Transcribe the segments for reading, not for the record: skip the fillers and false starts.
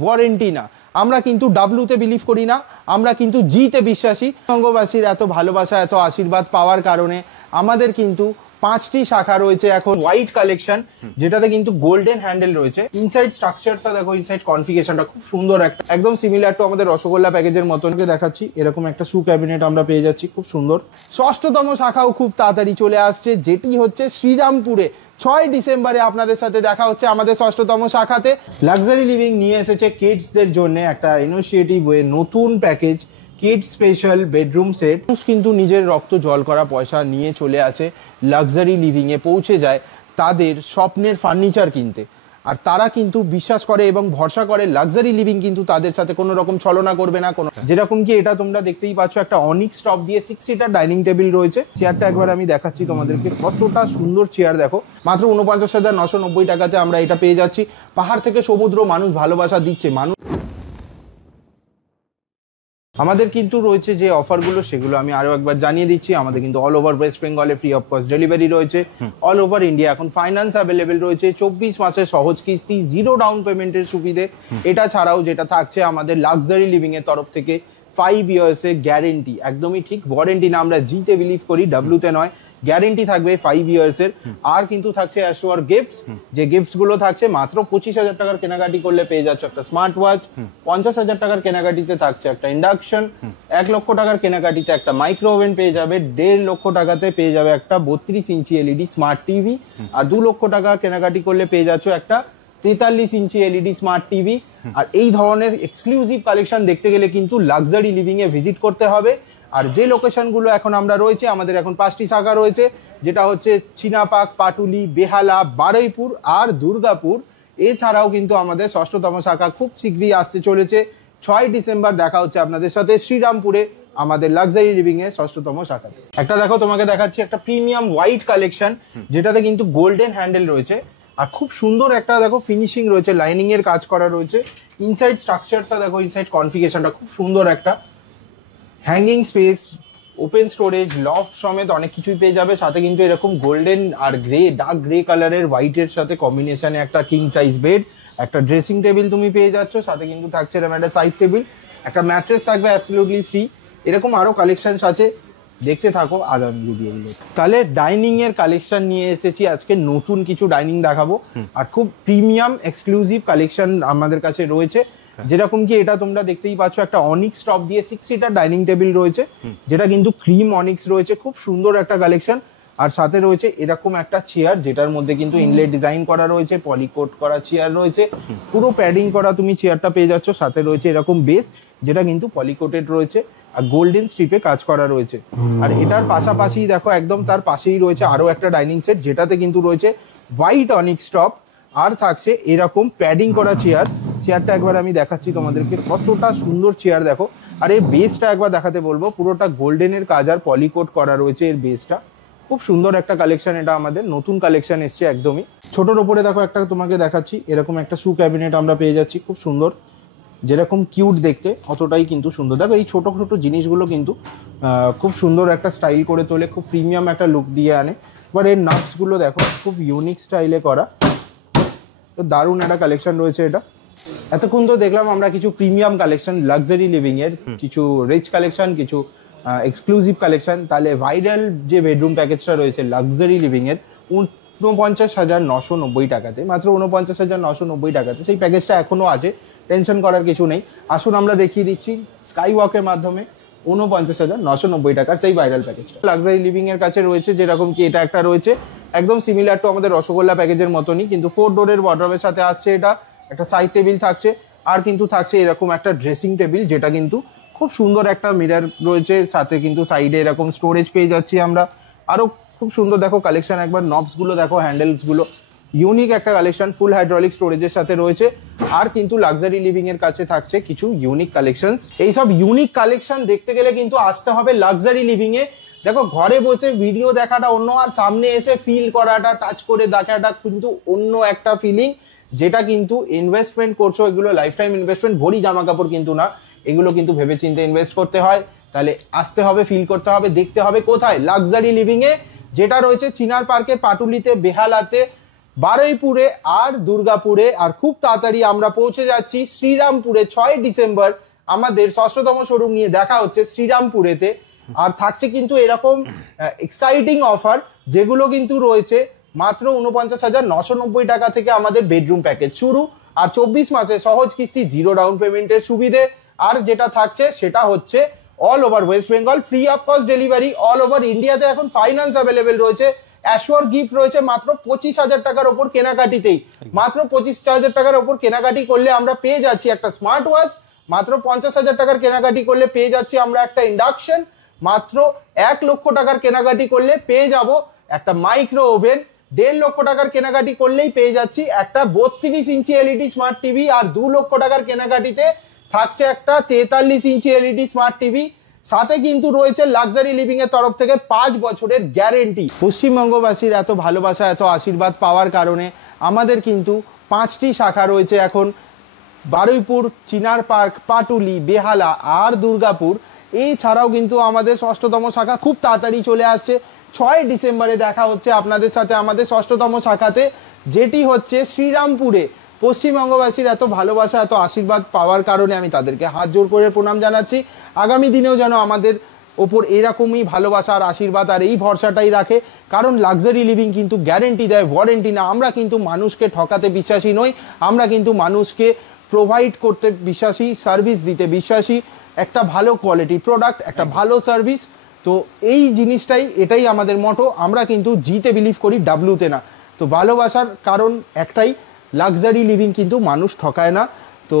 Warranty না। আমরা কিন্তু ডাব্লুতে বিলিভ করি না, আমরা কিন্তু জিতে বিশ্বাসী। বঙ্গবাসীর এত ভালোবাসা, এত আশীর্বাদ পাওয়ার কারণে আমাদের কিন্তু 5টি শাখা রয়েছে এখন। হোয়াইট কালেকশন যেটাতে কিন্তু গোল্ডেন হ্যান্ডেল রয়েছে। ইনসাইড স্ট্রাকচারটা দেখো, ইনসাইড কনফিগারেশনটা খুব সুন্দর, একটা একদম সিমিলার টু আমাদের রসগোল্লা প্যাকেজের মতন। দেখাচ্ছি এরকম একটা শু ক্যাবিনেট আমরা পেয়ে যাচ্ছি, খুব সুন্দর। 6তম শাখাও খুব তাড়াতাড়ি চলে আসছে, যেটি হচ্ছে শ্রীরামপুরে। 6 ডিসেম্বরে আপনাদের সাথে দেখা হচ্ছে আমাদের 6তম শাখাতে। লাক্সারি লিভিং নিয়ে এসেছে কিডসদের জন্য একটা ইনিশিয়েটিভ ওয়ে নতুন package, kid special bedroom set. কিন্তু নিজের রক্ত জল করা পয়সা নিয়ে চলে আসে লাক্সারি লিভিং এ, পৌঁছে যায় তাদের স্বপ্নের ফার্নিচার কিনতে। আর তারা কিন্তু বিশ্বাস করে এবং ভরসা করে লাক্সারি লিভিং কিন্তু তাদের সাথে কোনো রকম ছলনা করবে না। কোনো যেরকম কি এটা তোমরা দেখতেই পাচ্ছ, একটা অনিক্স টপ দিয়ে 6 সিটার ডাইনিং টেবিল রয়েছে। চেয়ারটা একবার আমি দেখাচ্ছি তোমাদেরকে, কতটা সুন্দর চেয়ার দেখো। মাত্র 49,990 টাকাতে আমরা এটা পেয়ে যাচ্ছি। পাহাড় থেকে সমুদ্র, মানুষ ভালোবাসা দিচ্ছে। আমাদের কিন্তু রয়েছে যে অফারগুলো, সেগুলো আমি আরো একবার জানিয়ে দিচ্ছি। আমাদের কিন্তু অল ওভার ওয়েস্ট বেঙ্গলে ফ্রি অফ কস্ট ডেলিভারি রয়েছে। অল ওভার ইন্ডিয়া এখন ফাইন্যান্স অ্যাভেলেবেল রয়েছে। 24 মাসের সহজ কিস্তি, 0 ডাউন পেমেন্টের সুবিধে। এটা ছাড়াও যেটা থাকছে আমাদের লাক্সারি লিভিং এর তরফ থেকে 5 ইয়ার্স এর গ্যারেন্টি। একদমই ঠিক, ওয়ারেন্টি না, আমরা জিতে বিলিভ করি, ডাব্লুতে নয়। গ্যারেন্টি থাকবে 5 ইয়ার্স এর। আর কিন্তু থাকছে অ্যাশোর গিফটস, যে গিফটস গুলো থাকছে মাত্র 25,000 টাকার কেনাকাটি করলে পেয়ে যাচ্ছে একটা স্মার্ট ওয়াচ। 50,000 টাকার কেনাকাটিতে থাকছে একটা ইন্ডাকশন। 1 লক্ষ টাকার কেনাকাটিতে একটা মাইক্রো ওভেন পেয়ে যাবে। 1.5 লক্ষ টাকাতে পেয়ে যাবে একটা 32 ইঞ্চি এলইডি স্মার্ট টিভি। আর 2 লক্ষ টাকা কেনাকাটি করলে পেয়ে যাচ্ছে একটা 43 ইঞ্চি এলইডি স্মার্ট টিভি। আর এই ধরনের এক্সক্লুসিভ কালেকশন দেখতে গেলে কিন্তু লাক্সারি লিভিং এ ভিজিট করতে হবে। আর যে লোকেশনগুলো এখন আমরা রয়েছে, আমাদের এখন 5টি শাখা রয়েছে, যেটা হচ্ছে চিনাপাক, পাটুলি, বেহালা, বারুইপুর আর দুর্গাপুর। এছাড়াও কিন্তু আমাদের 6তম শাখা খুব শীঘ্রই আসতে চলেছে। 6 ডিসেম্বর দেখা হচ্ছে আপনাদের সাথে শ্রীরামপুরে আমাদের লাক্সারি লিভিং এর 6তম শাখাতে। একটা দেখো, তোমাকে দেখাচ্ছি একটা প্রিমিয়াম হোয়াইট কালেকশন, যেটাতে কিন্তু গোল্ডেন হ্যান্ডেল রয়েছে। আর খুব সুন্দর একটা দেখো ফিনিশিং রয়েছে, লাইনিং এর কাজ করা রয়েছে। ইনসাইড স্ট্রাকচারটা দেখো, ইনসাইড কনফিগারেশনটা খুব সুন্দর। একটা hanging space, open storage, loft সমেত অনেক কিছুই পেয়ে যাবে। সাথে কিন্তু এরকম গোল্ডেন আর গ্রে, ডার্ক গ্রে কালারের হোয়াইটের সাথে কম্বিনেশনে একটা কিং সাইজ বেড, একটা ড্রেসিং টেবিল তুমি পেয়ে যাচ্ছ। সাথে কিন্তু থাকছে এরকম একটা সাইড টেবিল, একটা ম্যাট্রেস থাকবে অ্যাবসলিউটলি ফ্রি। এরকম আরো কালেকশনস আছে, দেখতে থাকো আগামী ভিডিওগুলো। তাহলে ডাইনিং এর কালেকশন নিয়ে এসেছি আজকে, নতুন কিছু ডাইনিং দেখাবো। আর খুব প্রিমিয়াম এক্সক্লুসিভ কালেকশন আমাদের কাছে রয়েছে। যেরকম কি এটা তোমরা দেখতেই পাচ্ছ, একটা অনিক্স টপ দিয়ে 6 সিটার ডাইনিং টেবিল রয়েছে, যেটা কিন্তু ক্রিম অনিক্স রয়েছে। খুব সুন্দর একটা কালেকশন। আর সাথে রয়েছে এরকম একটা চেয়ার, যেটার মধ্যে কিন্তু ইনলে ডিজাইন করা রয়েছে, পলিকোট করা চেয়ার রয়েছে, পুরো প্যাডিং করা তুমি চেয়ারটা পেয়ে যাচ্ছ। সাথে রয়েছে এরকম বেস, যেটা কিন্তু পলিকোটেড রয়েছে আর গোল্ডেন স্ট্রিপে কাজ করা রয়েছে। আর এটার পাশাপাশি দেখো, একদম তার পাশেই রয়েছে আরো একটা ডাইনিং সেট, যেটাতে কিন্তু রয়েছে হোয়াইট অনিক্স টপ আর থাকছে এরকম প্যাডিং করা চেয়ার। চেয়ারটা একবার আমি দেখাচ্ছি তোমাদেরকে, কতটা সুন্দর চেয়ার দেখো। আর এই বেসটা একবার দেখাতে বলবো, পুরোটা গোল্ডেনের কাজ আর পলিকোট করা রয়েছে এর বেসটা। খুব সুন্দর একটা কালেকশন, এটা আমাদের নতুন কালেকশন এসছে একদমই। ছোটোর ওপরে দেখো একটা তোমাকে দেখাচ্ছি, এরকম একটা শু ক্যাবিনেট আমরা পেয়ে যাচ্ছি, খুব সুন্দর। যেরকম কিউট দেখতে, অতটাই কিন্তু সুন্দর। দেখো এই ছোট ছোট জিনিসগুলো কিন্তু খুব সুন্দর একটা স্টাইল করে তোলে, খুব প্রিমিয়াম একটা লুক দিয়ে আনে। এবার এর নাটসগুলো দেখো, খুব ইউনিক স্টাইলে করা, তো দারুণ একটা কালেকশন রয়েছে এটা। এতক্ষণ তো দেখলাম আমরা কিছু প্রিমিয়াম কালেকশন লাক্সারি লিভিং এর, কিছু রিচ কালেকশন, কিছু এক্সক্লুসিভ কালেকশন। তাহলে ভাইরাল যে বেডরুম প্যাকেজটা রয়েছে লাক্সারি লিভিং এর 49,990 টাকাতে, মাত্র 49,990 টাকাতে সেই প্যাকেজটা এখনো আছে, টেনশন করার কিছু নেই। আসুন আমরা দেখিয়ে দিচ্ছি স্কাই ওয়াকের মাধ্যমে 49,990 টাকার সেই ভাইরাল প্যাকেজটা লাক্সারি লিভিং এর কাছে রয়েছে। যেরকম কি এটা একটা রয়েছে একদম সিমিলার টু আমাদের রসগোল্লা প্যাকেজের মতনই, কিন্তু 4 ডোরের ওয়ার্ডরোবের সাথে আসছে। এটা একটা সাইড টেবিল থাকছে, আর কিন্তু থাকছে এরকম একটা ড্রেসিং টেবিল, যেটা কিন্তু খুব সুন্দর একটা মিরর রয়েছে। সাথে কিন্তু সাইডে এরকম স্টোরেজ পেয়ে যাচ্ছি আমরা। আরো খুব সুন্দর দেখো কালেকশন, একবার নবস গুলো দেখো, হ্যান্ডেলস গুলো ইউনিক একটা কালেকশন, ফুল হাইড্রোলিক স্টোরেজের সাথে রয়েছে। আর কিন্তু লাক্সারি লিভিং এর কাছে থাকছে কিছু ইউনিক কালেকশন। এইসব ইউনিক কালেকশন দেখতে গেলে কিন্তু আসতে হবে লাক্সারি লিভিং এ। দেখো ঘরে বসে ভিডিও দেখাটা অন্য, আর সামনে এসে ফিল করাটা, টাচ করে দেখাটা কিন্তু অন্য একটা ফিলিং, যেটা কিন্তু ইনভেস্টমেন্ট করছো, এগুলো লাইফ টাইম ইনভেস্টমেন্ট, ভরি জামা কাপড় কিন্তু না, এগুলো কিন্তু ভেবেচিন্তে ইনভেস্ট করতে হয়। তাহলে আসতে হবে, ফিল করতে হবে, দেখতে হবে কোথায়, লাক্সারি লিভিং এ, যেটা রয়েছে চিনার পার্কে, পাটুলিতে, বেহালাতে, বারুইপুরে আর দুর্গাপুরে, আর খুব তাড়াতাড়ি আমরা পৌঁছে যাচ্ছি শ্রীরামপুরে 6 ডিসেম্বর। আমাদের 6তম শোরুম নিয়ে দেখা হচ্ছে শ্রীরামপুরেতে। আর থাকছে কিন্তু এরকম এক্সাইটিং অফার, যেগুলো কিন্তু রয়েছে মাত্র 49,990 টাকা থেকে আমাদের বেডরুম প্যাকেজ শুরু, আর 24 মাসে সহজ কিস্তি, জিরো ডাউন পেমেন্টের সুবিধে। আর যেটা থাকছে সেটা হচ্ছে all over West Bengal free of cost delivery, all over ইন্ডিয়াতে এখন ফাইন্যান্স অ্যাভেলেবেল রয়েছে। অ্যাশোর গিফট রয়েছে মাত্র 25,000 টাকার ওপর কেনাকাটিতেই। মাত্র 25,000 টাকার ওপর কেনাকাটি করলে আমরা পেয়ে যাচ্ছি একটা স্মার্ট ওয়াচ, মাত্র 50,000 টাকার কেনাকাটি করলে পেয়ে যাচ্ছি আমরা একটা ইন্ডাকশন, মাত্র 1 লক্ষ টাকার কেনাকাটি করলে পেয়ে যাব একটা মাইক্রো ওভেন, 1.5 লক্ষ টাকার কেনাকাটি করলেই পেয়ে যাচ্ছি একটা 32 ইঞ্চি এলইডি স্মার্ট টিভি, আর 2 লক্ষ টাকার কেনাকাটিতে থাকছে একটা 43 ইঞ্চি এলইডি স্মার্ট টিভি। সাথে কিন্তু রয়েছে লাক্সারি লিভিং এর তরফ থেকে 5 বছরের গ্যারেন্টি। পশ্চিমবঙ্গবাসীর এত ভালোবাসা, এত আশীর্বাদ পাওয়ার কারণে আমাদের কিন্তু 5টি শাখা রয়েছে এখন, বারুইপুর, চিনার পার্ক, পাটুলি, বেহালা আর দুর্গাপুর। এছাড়াও কিন্তু আমাদের 6তম শাখা খুব তাড়াতাড়ি চলে আসছে। 6 ডিসেম্বরে দেখা হচ্ছে আপনাদের সাথে আমাদের 6তম শাখাতে, যেটি হচ্ছে শ্রীরামপুরে। পশ্চিমবঙ্গবাসীর এত ভালোবাসা, এত আশীর্বাদ পাওয়ার কারণে আমি তাদেরকে হাত জোর করে প্রণাম জানাচ্ছি। আগামী দিনেও যেন আমাদের ওপর এরকমই ভালোবাসা আর আশীর্বাদ আর এই ভরসাটাই রাখে, কারণ লাক্সারি লিভিং কিন্তু গ্যারেন্টি দেয়, ওয়ারেন্টি না। আমরা কিন্তু মানুষকে ঠকাতে বিশ্বাসী নই, আমরা কিন্তু মানুষকে প্রোভাইড করতে বিশ্বাসী, সার্ভিস দিতে বিশ্বাসী, একটা ভালো কোয়ালিটি প্রোডাক্ট, একটা ভালো সার্ভিস। তো এই জিনিসটাই, এটাই আমাদের মটো। আমরা কিন্তু জিতে বিলিভ করি, ডাব্লুতে না। তো ভালোবাসার কারণ একটাই, লাক্সারি লিভিং কিন্তু মানুষ ঠকায় না। তো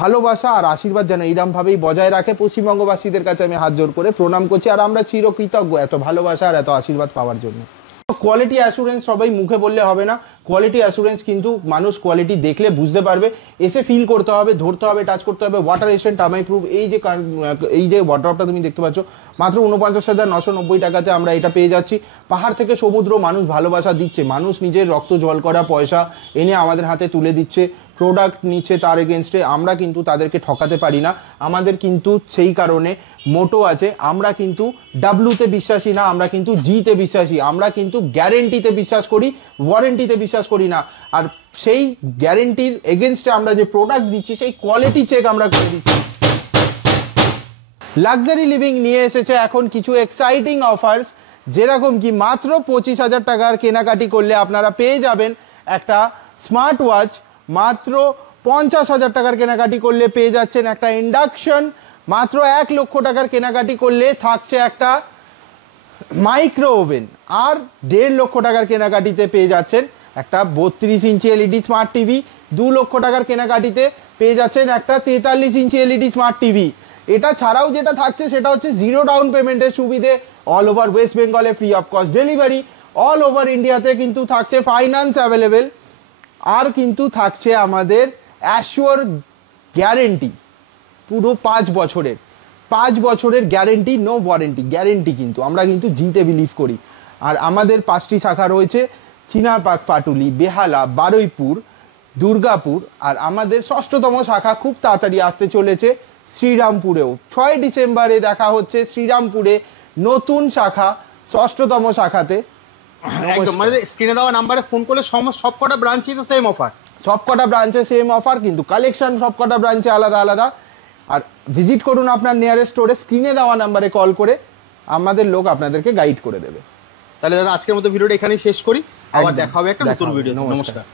ভালোবাসা আর আশীর্বাদ যেন এইরকমভাবেই বজায় রাখে, পশ্চিমবঙ্গবাসীদের কাছে আমি হাত জোর করে প্রণাম করছি। আর আমরা চিরকৃতজ্ঞ এত ভালোবাসা আর এত আশীর্বাদ পাওয়ার জন্য। কোয়ালিটি অ্যাসুরেন্স সবাই মুখে বললে হবে না, কোয়ালিটি অ্যাসুরেন্স কিন্তু মানুষ কোয়ালিটি দেখলে বুঝতে পারবে, এসে ফিল করতে হবে, ধরতে হবে, টাচ করতে হবে। Water resistant, termite proof. এই যে ওয়াটারটা তুমি দেখতে পাচ্ছ, মাত্র 49,990 টাকাতে আমরা এটা পেয়ে যাচ্ছি। পাহাড় থেকে সমুদ্র মানুষ ভালোবাসা দিচ্ছে, মানুষ নিজের রক্ত জল করা পয়সা এনে আমাদের হাতে তুলে দিচ্ছে, প্রোডাক্ট নিচ্ছে, তার এগেনস্টে আমরা কিন্তু তাদেরকে ঠকাতে পারি না। আমাদের কিন্তু সেই কারণে মোটো আছে, আমরা কিন্তু ডাব্লুতে বিশ্বাসী না, আমরা কিন্তু জিতে বিশ্বাসী। আমরা কিন্তু গ্যারেন্টিতে বিশ্বাস করি, ওয়ারেন্টিতে বিশ্বাস করি না। আর সেই গ্যারেন্টির এগেনস্টে আমরা যে প্রোডাক্ট দিচ্ছি, সেই কোয়ালিটি চেক আমরা করে দিচ্ছি। লাক্সারি লিভিং নিয়ে এসেছে এখন কিছু এক্সাইটিং অফার্স, যেরকম কি মাত্র 25,000 টাকার কেনাকাটি করলে আপনারা পেয়ে যাবেন একটা স্মার্ট ওয়াচ, মাত্র 50,000 টাকার কেনাকাটি করলে পেয়ে যাচ্ছেন একটা ইন্ডাকশন, মাত্র 1 লক্ষ টাকার কেনাকাটি করলে থাকছে একটা মাইক্রো ওভেন, আর 1.5 লক্ষ টাকার কেনাকাটিতে পেয়ে যাচ্ছেন একটা 32 ইঞ্চি এলইডি স্মার্ট টিভি, 2 লক্ষ টাকার কেনাকাটিতে পেয়ে যাচ্ছেন একটা 43 ইঞ্চি এলইডি স্মার্ট টিভি। এটা ছাড়াও যেটা থাকছে সেটা হচ্ছে জিরো ডাউন পেমেন্টের সুবিধে, অল ওভার ওয়েস্ট বেঙ্গলে free of cost delivery, all over ইন্ডিয়াতে কিন্তু থাকছে ফাইন্যান্স অ্যাভেলেবেল, আর কিন্তু থাকছে আমাদের অ্যাশিওর গ্যারেন্টি পুরো 5 বছরের গ্যারেন্টি, নো ওয়ারেন্টি, গ্যারেন্টি। কিন্তু আমরা কিন্তু জিতে বিলিভ করি। আর আমাদের 5টি শাখা রয়েছে, চিনার পার্ক, পাটুলি, বেহালা, বারুইপুর, দুর্গাপুর, আর আমাদের 6তম শাখা খুব তাড়াতাড়ি আসতে চলেছে শ্রীরামপুরেও। 6 ডিসেম্বরে দেখা হচ্ছে শ্রীরামপুরে নতুন শাখা, 6তম শাখাতে। একদম, মানে স্ক্রিনে দেওয়া নাম্বারে ফোন করলে সবকটা ব্রাঞ্চে তো সেম অফার, সবকটা ব্রাঞ্চে সেম অফার, কিন্তু কালেকশন সবকটা ব্রাঞ্চে আলাদা আলাদা। আর ভিজিট করুন আপনার নিয়ারেস্ট স্টোরে, স্ক্রিনে দেওয়া নাম্বারে কল করে আমাদের লোক আপনাদেরকে গাইড করে দেবে। তাহলে দাদা আজকের মতো ভিডিওটা এখানেই শেষ করি, আবার দেখা হবে একটা নতুন ভিডিও। নমস্কার।